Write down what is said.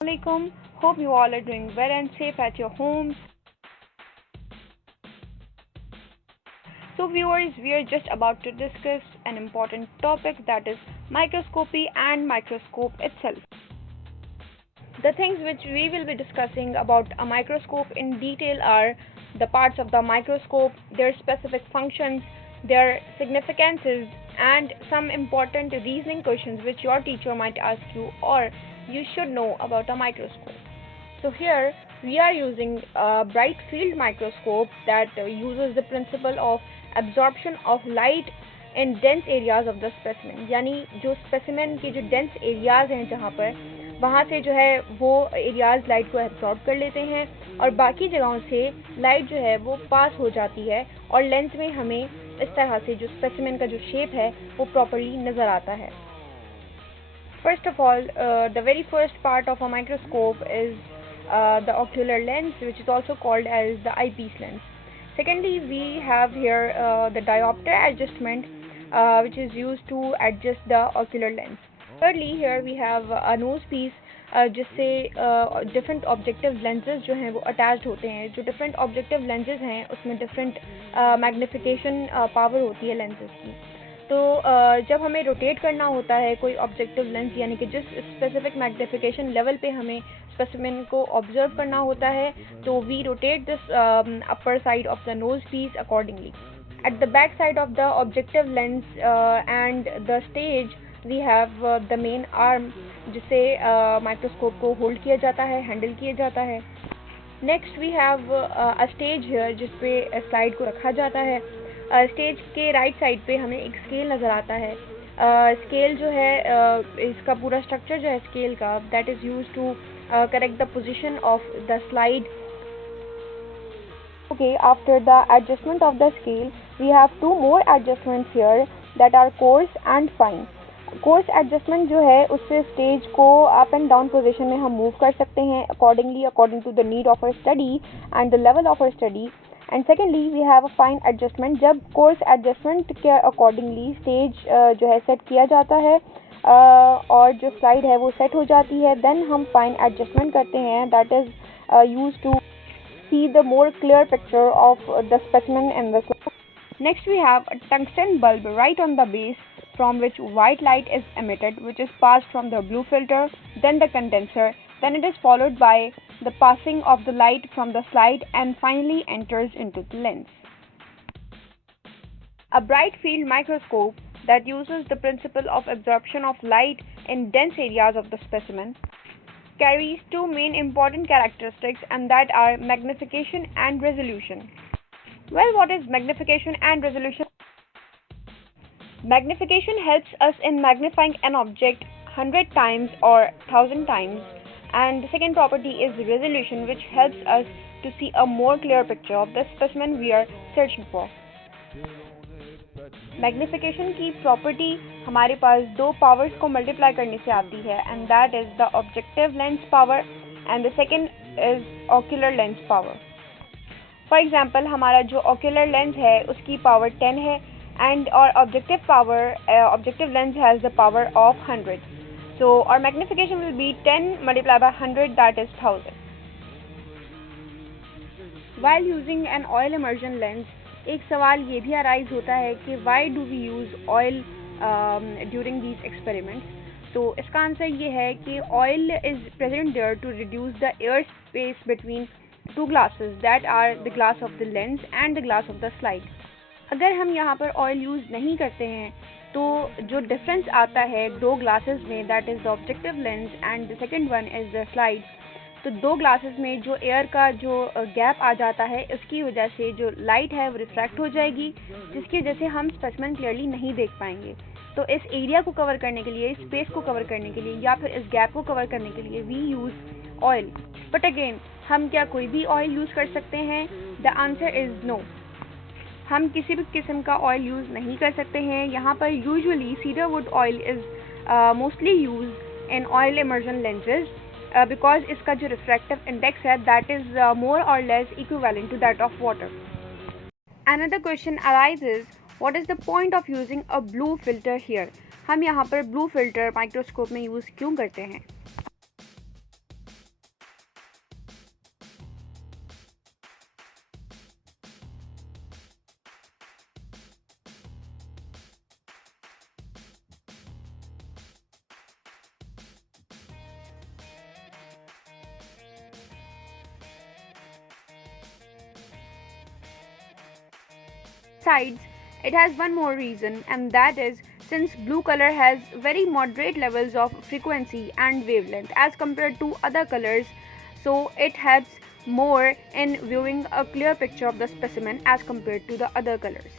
Alaikum. Hope you all are doing well and safe at your homes. So, viewers, we are just about to discuss an important topic, that is microscopy and microscope itself. The things which we will be discussing about a microscope in detail are the parts of the microscope, their specific functions, their significances, and some important reasoning questions which your teacher might ask you or you should know about a microscope. So here we are using a bright field microscope that uses the principle of absorption of light in dense areas of the specimen, यानी जो स्पेसिमेन के जो dense areas हैं जहाँ पर वहाँ से जो है वो एरियाज लाइट को एब्जॉर्ब कर लेते हैं और बाकी जगहों से लाइट जो है वो पास हो जाती है और लेंस में हमें इस तरह से जो स्पेसिमेन का जो शेप है वो प्रॉपर्ली नज़र आता है. First of all, the very first part of a microscope is the ocular lens, which is also called as the eyepiece lens. Secondly, we have here the diopter adjustment, which is used to adjust the ocular lens. Thirdly, here we have a nose piece, जिससे different objective lenses जो हैं वो attached होते हैं. जो different objective lenses हैं उसमें different magnification power होती है lenses की. तो जब हमें रोटेट करना होता है कोई ऑब्जेक्टिव लेंस, यानी कि जिस स्पेसिफिक मैग्निफिकेशन लेवल पे हमें स्पेसिमेन को ऑब्जर्व करना होता है, तो we rotate this upper side of the nose piece accordingly. At the back side of the objective lens and the stage we have the main arm, जिससे माइक्रोस्कोप को होल्ड किया जाता है, हैंडल किया जाता है. Next we have a stage here जिसपे slide को रखा जाता है. स्टेज के राइट साइड पे हमें एक स्केल नज़र आता है. स्केल जो है इसका पूरा स्ट्रक्चर जो है स्केल का, that is use to correct the position of the slide. Okay, after the adjustment of the scale we have two more adjustments here that are coarse and fine. Coarse adjustment जो है उससे स्टेज को up and down position में हम मूव कर सकते हैं according to the need of our study and the level of our study. And secondly we have a fine adjustment. जब कोर्स एडजस्टमेंट के अकॉर्डिंगली स्टेज जो है सेट किया जाता है और जो स्लाइड है वो सेट हो जाती है, देन हम फाइन एडजस्टमेंट करते हैं, that is use to see the more clear picture of the specimen in the slide. Next we have a tungsten bulb right on the base from which white light is emitted, which is passed from the blue filter, then the condenser, then it is followed by the passing of the light from the slide and finally enters into the lens. A bright field microscope that uses the principle of absorption of light in dense areas of the specimen carries two main important characteristics, and that are magnification and resolution. Well, what is magnification and resolution? Magnification helps us in magnifying an object 100 times or 1000 times, and the second property is resolution, which helps us to see a more clear picture of the specimen we are searching for. Magnification की property हमारे पास दो powers को multiply करने से आती है, and that is the objective lens power and the second is ocular lens power. For example, हमारा जो ocular lens है उसकी power 10 है, and our objective lens has the power of 100. So our magnification will be 10 multiplied by 100, that is 1000. While using an oil immersion lens, एक सवाल ये भी arise होता है कि why do we use oil during these experiments? तो इसका आंसर ये है कि oil is present there to reduce the air space between two glasses, that are the glass of the lens and the glass of the slide. अगर हम यहाँ पर oil use नहीं करते हैं तो जो डिफरेंस आता है दो ग्लासेस में, that is the objective lens and the second one is the slide, तो दो ग्लासेस में जो एयर का जो गैप आ जाता है उसकी वजह से जो लाइट है वो रिफ्रैक्ट हो जाएगी, जिसकी वजह से हम स्पेसिमेन क्लियरली नहीं देख पाएंगे. तो इस एरिया को कवर करने के लिए, इस स्पेस को कवर करने के लिए या फिर इस गैप को कवर करने के लिए we use oil. But again, हम क्या कोई भी ऑयल यूज़ कर सकते हैं? The answer is no. हम किसी भी किस्म का ऑयल यूज़ नहीं कर सकते हैं. यहाँ पर usually cedarwood oil is mostly use in oil immersion lenses because इसका जो रिफ्रैक्टिव इंडेक्स है that is more or less equivalent to that of water. Another question arises, what is the point of using a blue filter here? हम यहाँ पर blue filter microscope में use क्यों करते हैं? Besides, it has one more reason, and that is since blue color has very moderate levels of frequency and wavelength as compared to other colors, so it helps more in viewing a clear picture of the specimen as compared to the other colors.